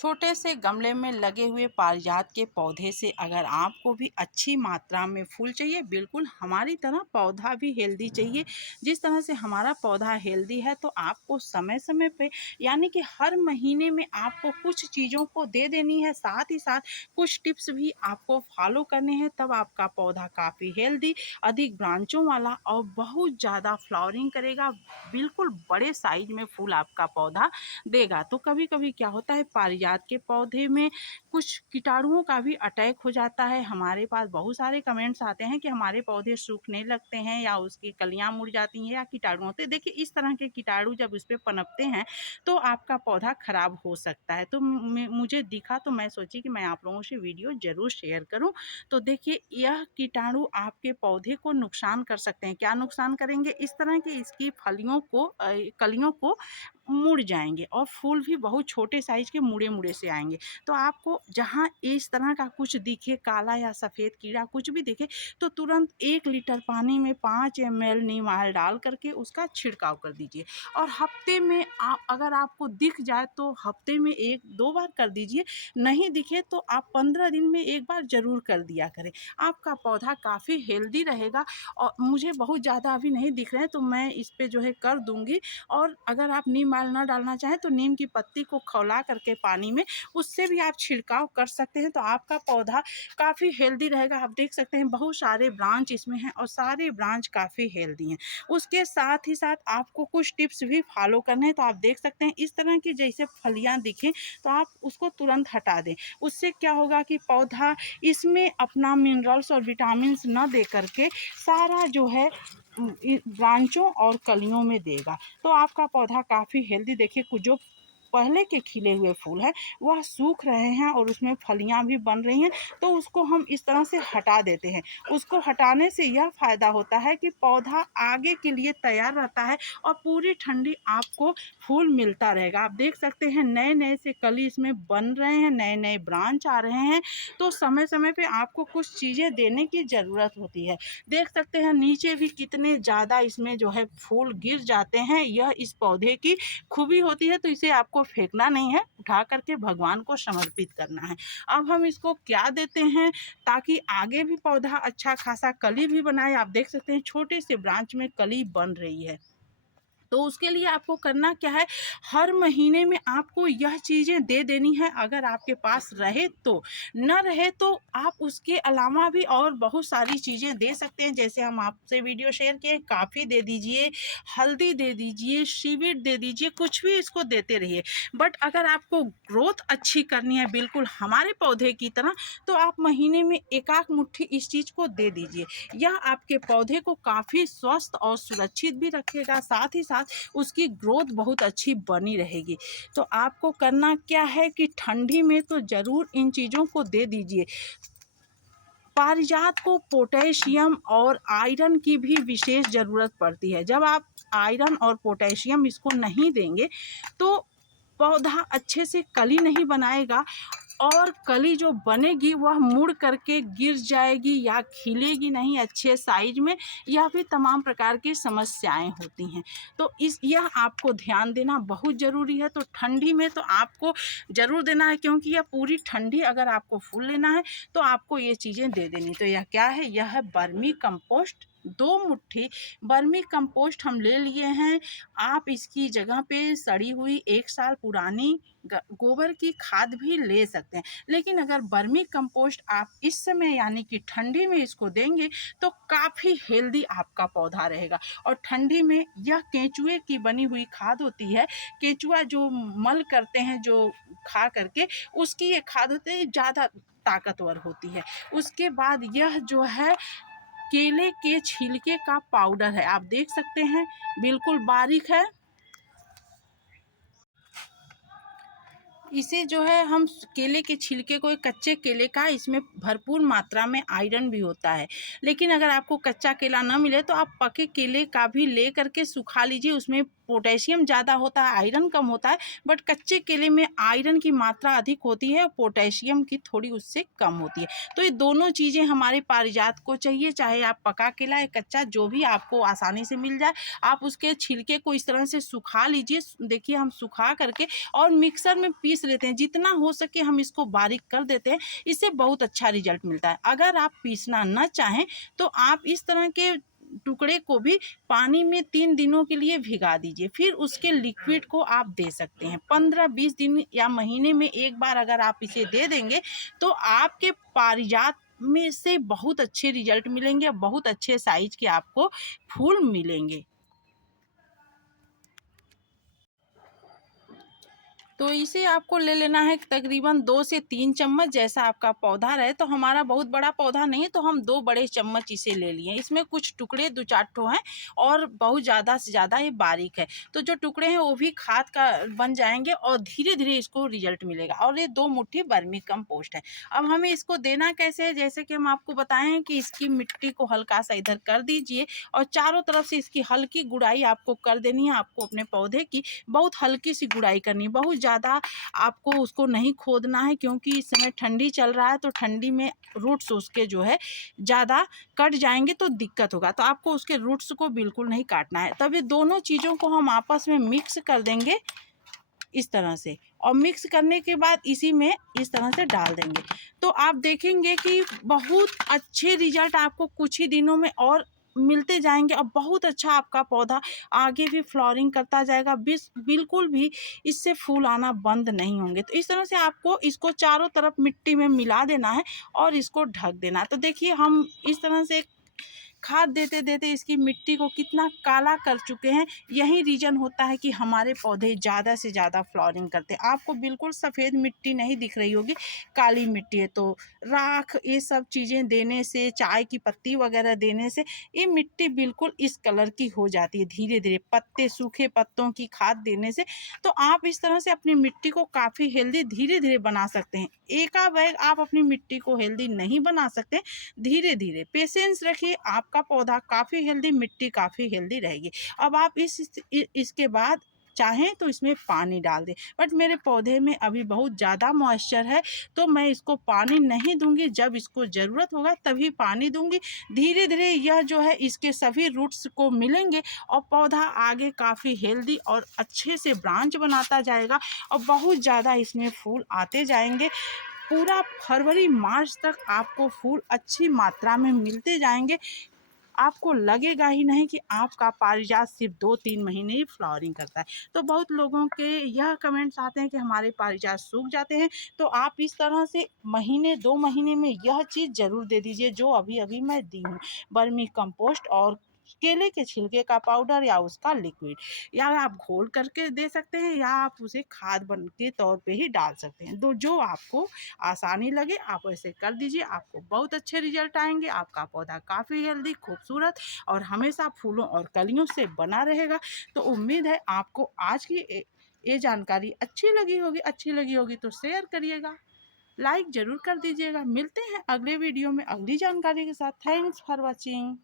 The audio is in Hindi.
छोटे से गमले में लगे हुए पारिजात के पौधे से अगर आपको भी अच्छी मात्रा में फूल चाहिए, बिल्कुल हमारी तरह पौधा भी हेल्दी चाहिए। जिस तरह से हमारा पौधा हेल्दी है, तो आपको समय समय पे यानी कि हर महीने में आपको कुछ चीज़ों को दे देनी है, साथ ही साथ कुछ टिप्स भी आपको फॉलो करने हैं, तब आपका पौधा काफ़ी हेल्दी, अधिक ब्रांचों वाला और बहुत ज़्यादा फ्लावरिंग करेगा। बिल्कुल बड़े साइज में फूल आपका पौधा देगा। तो कभी कभी क्या होता है, पारिजात के पौधे में कुछ कीटाणुओं का भी अटैक हो जाता है। हमारे पास बहुत सारे कमेंट्स आते हैं कि हमारे पौधे सूखने लगते हैं या उसकी कलियां मुड़ जाती हैं या कीटाणु होते हैं। देखिए, इस तरह के कीटाणु जब उस पर पनपते हैं तो आपका पौधा खराब हो सकता है। तो मुझे दिखा तो मैं सोची कि मैं आप लोगों से वीडियो जरूर शेयर करूं। तो देखिए, यह कीटाणु आपके पौधे को नुकसान कर सकते हैं। क्या नुकसान करेंगे? इस तरह की इसकी फलियों को कलियों को मुड़ जाएंगे और फूल भी बहुत छोटे साइज के मुड़े मुड़े से आएंगे। तो आपको जहाँ इस तरह का कुछ दिखे, काला या सफ़ेद कीड़ा कुछ भी दिखे, तो तुरंत 1 लीटर पानी में 5 ml नीम ऑयल डाल करके उसका छिड़काव कर दीजिए। और हफ्ते में अगर आपको दिख जाए तो हफ्ते में 1-2 बार कर दीजिए। नहीं दिखे तो आप 15 दिन में 1 बार ज़रूर कर दिया करें। आपका पौधा काफ़ी हेल्दी रहेगा। और मुझे बहुत ज़्यादा अभी नहीं दिख रहे हैं, तो मैं इस पर जो है कर दूँगी। और अगर आप नीम ऑयल ना डालना चाहें तो नीम की पत्ती को खौला करके पानी में उससे भी आप छिड़काव कर सकते हैं। तो आपका पौधा काफ़ी हेल्दी रहेगा। आप देख सकते हैं बहुत सारे ब्रांच इसमें हैं और सारे ब्रांच काफ़ी हेल्दी हैं। उसके साथ ही साथ आपको कुछ टिप्स भी फॉलो करने हैं। तो आप देख सकते हैं इस तरह की जैसे फलियां दिखें तो आप उसको तुरंत हटा दें। उससे क्या होगा कि पौधा इसमें अपना मिनरल्स और विटामिन न दे करके सारा जो है ब्रांचों और कलियों में देगा। तो आपका पौधा काफ़ी हेल्दी, देखिए कुछ जो पहले के खिले हुए फूल हैं वह सूख रहे हैं और उसमें फलियां भी बन रही हैं। तो उसको हम इस तरह से हटा देते हैं। उसको हटाने से यह फ़ायदा होता है कि पौधा आगे के लिए तैयार रहता है और पूरी ठंडी आपको फूल मिलता रहेगा। आप देख सकते हैं नए नए से कली इसमें बन रहे हैं, नए नए ब्रांच आ रहे हैं। तो समय समय पे आपको कुछ चीज़ें देने की ज़रूरत होती है। देख सकते हैं नीचे भी कितने ज़्यादा इसमें जो है फूल गिर जाते हैं। यह इस पौधे की खूबी होती है। तो इसे आपको फेंकना नहीं है, उठा करके भगवान को समर्पित करना है। अब हम इसको क्या देते हैं ताकि आगे भी पौधा अच्छा खासा कली भी बनाए। आप देख सकते हैं छोटे से ब्रांच में कली बन रही है। तो उसके लिए आपको करना क्या है, हर महीने में आपको यह चीज़ें दे देनी है। अगर आपके पास रहे तो, न रहे तो आप उसके अलावा भी और बहुत सारी चीज़ें दे सकते हैं। जैसे हम आपसे वीडियो शेयर किए, काफ़ी दे दीजिए, हल्दी दे दीजिए, शीविट दे दीजिए, कुछ भी इसको देते रहिए। बट अगर आपको ग्रोथ अच्छी करनी है बिल्कुल हमारे पौधे की तरह, तो आप महीने में एक आध मुट्ठी इस चीज़ को दे दीजिए। यह आपके पौधे को काफ़ी स्वस्थ और सुरक्षित भी रखेगा, साथ ही साथ उसकी ग्रोथ बहुत अच्छी बनी रहेगी। तो आपको करना क्या है कि ठंडी में तो ज़रूर इन चीज़ों को दे दीजिए। पारिजात को पोटेशियम और आयरन की भी विशेष ज़रूरत पड़ती है। जब आप आयरन और पोटेशियम इसको नहीं देंगे तो पौधा अच्छे से कली नहीं बनाएगा और कली जो बनेगी वह मुड़ करके गिर जाएगी या खिलेगी नहीं अच्छे साइज में, या फिर तमाम प्रकार की समस्याएं होती हैं। तो यह आपको ध्यान देना बहुत ज़रूरी है। तो ठंडी में तो आपको ज़रूर देना है, क्योंकि यह पूरी ठंडी अगर आपको फूल लेना है तो आपको ये चीज़ें दे देनी। तो यह क्या है, यह है वर्मी कंपोस्ट। 2 मुट्ठी वर्मी कंपोस्ट हम ले लिए हैं। आप इसकी जगह पे सड़ी हुई 1 साल पुरानी गोबर की खाद भी ले सकते हैं। लेकिन अगर वर्मी कंपोस्ट आप इस समय यानी कि ठंडी में इसको देंगे तो काफ़ी हेल्दी आपका पौधा रहेगा। और ठंडी में यह केंचुए की बनी हुई खाद होती है। केंचुआ जो मल करते हैं, जो खा करके, उसकी ये खाद होती है, ज़्यादा ताकतवर होती है। उसके बाद यह जो है केले के छिलके का पाउडर है। आप देख सकते हैं बिल्कुल बारीक है। इसे जो है हम केले के छिलके को, कच्चे केले का, इसमें भरपूर मात्रा में आयरन भी होता है। लेकिन अगर आपको कच्चा केला ना मिले तो आप पके केले का भी ले करके सुखा लीजिए, उसमें पोटेशियम ज़्यादा होता है, आयरन कम होता है, बट कच्चे केले में आयरन की मात्रा अधिक होती है और पोटेशियम की थोड़ी उससे कम होती है। तो ये दोनों चीज़ें हमारे पारिजात को चाहिए, चाहे आप पका केला या कच्चा जो भी आपको आसानी से मिल जाए। आप उसके छिलके को इस तरह से सुखा लीजिए, देखिए हम सुखा करके और मिक्सर में पीस लेते हैं, जितना हो सके हम इसको बारीक कर देते हैं, इससे बहुत अच्छा रिजल्ट मिलता है। अगर आप पीसना न चाहें तो आप इस तरह के टुकड़े को भी पानी में 3 दिनों के लिए भिगा दीजिए, फिर उसके लिक्विड को आप दे सकते हैं। 15-20 दिन या महीने में एक बार अगर आप इसे दे देंगे तो आपके पारिजात में से बहुत अच्छे रिजल्ट मिलेंगे, बहुत अच्छे साइज के आपको फूल मिलेंगे। तो इसे आपको ले लेना है तकरीबन 2 से 3 चम्मच, जैसा आपका पौधा रहे। तो हमारा बहुत बड़ा पौधा नहीं है तो हम 2 बड़े चम्मच इसे ले लिए। इसमें कुछ टुकड़े 2-4 ठो हैं और बहुत ज़्यादा से ज़्यादा ये बारीक है। तो जो टुकड़े हैं वो भी खाद का बन जाएंगे और धीरे धीरे इसको रिजल्ट मिलेगा। और ये 2 मुट्ठी वर्मी कंपोस्ट है। अब हमें इसको देना कैसे है, जैसे कि हम आपको बताएं हैं कि इसकी मिट्टी को हल्का सा इधर कर दीजिए और चारों तरफ से इसकी हल्की गुड़ाई आपको कर देनी है। आपको अपने पौधे की बहुत हल्की सी गुड़ाई करनी है, बहुत ज़्यादा आपको उसको नहीं खोदना है, क्योंकि इस समय ठंडी चल रहा है तो ठंडी में रूट्स उसके जो है ज़्यादा कट जाएंगे तो दिक्कत होगा। तो आपको उसके रूट्स को बिल्कुल नहीं काटना है। तब ये दोनों चीज़ों को हम आपस में मिक्स कर देंगे इस तरह से, और मिक्स करने के बाद इसी में इस तरह से डाल देंगे। तो आप देखेंगे कि बहुत अच्छे रिजल्ट आपको कुछ ही दिनों में और मिलते जाएंगे और बहुत अच्छा आपका पौधा आगे भी फ्लावरिंग करता जाएगा। बिल्कुल भी इससे फूल आना बंद नहीं होंगे। तो इस तरह से आपको इसको चारों तरफ मिट्टी में मिला देना है और इसको ढक देना है। तो देखिए हम इस तरह से खाद देते देते इसकी मिट्टी को कितना काला कर चुके हैं। यही रीज़न होता है कि हमारे पौधे ज़्यादा से ज़्यादा फ्लावरिंग करते हैं। आपको बिल्कुल सफ़ेद मिट्टी नहीं दिख रही होगी, काली मिट्टी है। तो राख ये सब चीज़ें देने से, चाय की पत्ती वगैरह देने से ये मिट्टी बिल्कुल इस कलर की हो जाती है धीरे धीरे। पत्ते, सूखे पत्तों की खाद देने से तो आप इस तरह से अपनी मिट्टी को काफ़ी हेल्दी धीरे धीरे बना सकते हैं। एकाएक आप अपनी मिट्टी को हेल्दी नहीं बना सकते, धीरे धीरे पेशेंस रखिए, आपका पौधा काफ़ी हेल्दी, मिट्टी काफ़ी हेल्दी रहेगी। अब आप इसके बाद चाहें तो इसमें पानी डाल दें, बट मेरे पौधे में अभी बहुत ज़्यादा मॉइस्चर है तो मैं इसको पानी नहीं दूंगी। जब इसको ज़रूरत होगा तभी पानी दूंगी। धीरे धीरे यह जो है इसके सभी रूट्स को मिलेंगे और पौधा आगे काफ़ी हेल्दी और अच्छे से ब्रांच बनाता जाएगा और बहुत ज़्यादा इसमें फूल आते जाएंगे। पूरा फरवरी मार्च तक आपको फूल अच्छी मात्रा में मिलते जाएंगे। आपको लगेगा ही नहीं कि आपका पारिजात सिर्फ 2-3 महीने ही फ्लावरिंग करता है। तो बहुत लोगों के यह कमेंट्स आते हैं कि हमारे पारिजात सूख जाते हैं। तो आप इस तरह से महीने 2 महीने में यह चीज़ ज़रूर दे दीजिए जो अभी अभी मैं दी हूँ, वर्मी कंपोस्ट और केले के छिलके का पाउडर या उसका लिक्विड, या आप घोल करके दे सकते हैं या आप उसे खाद बन के तौर पे ही डाल सकते हैं। तो जो आपको आसानी लगे आप ऐसे कर दीजिए, आपको बहुत अच्छे रिजल्ट आएंगे। आपका पौधा काफ़ी हेल्दी, खूबसूरत और हमेशा फूलों और कलियों से बना रहेगा। तो उम्मीद है आपको आज की ये जानकारी अच्छी लगी होगी तो शेयर करिएगा, लाइक ज़रूर कर दीजिएगा। मिलते हैं अगले वीडियो में अगली जानकारी के साथ। Thanks for watching.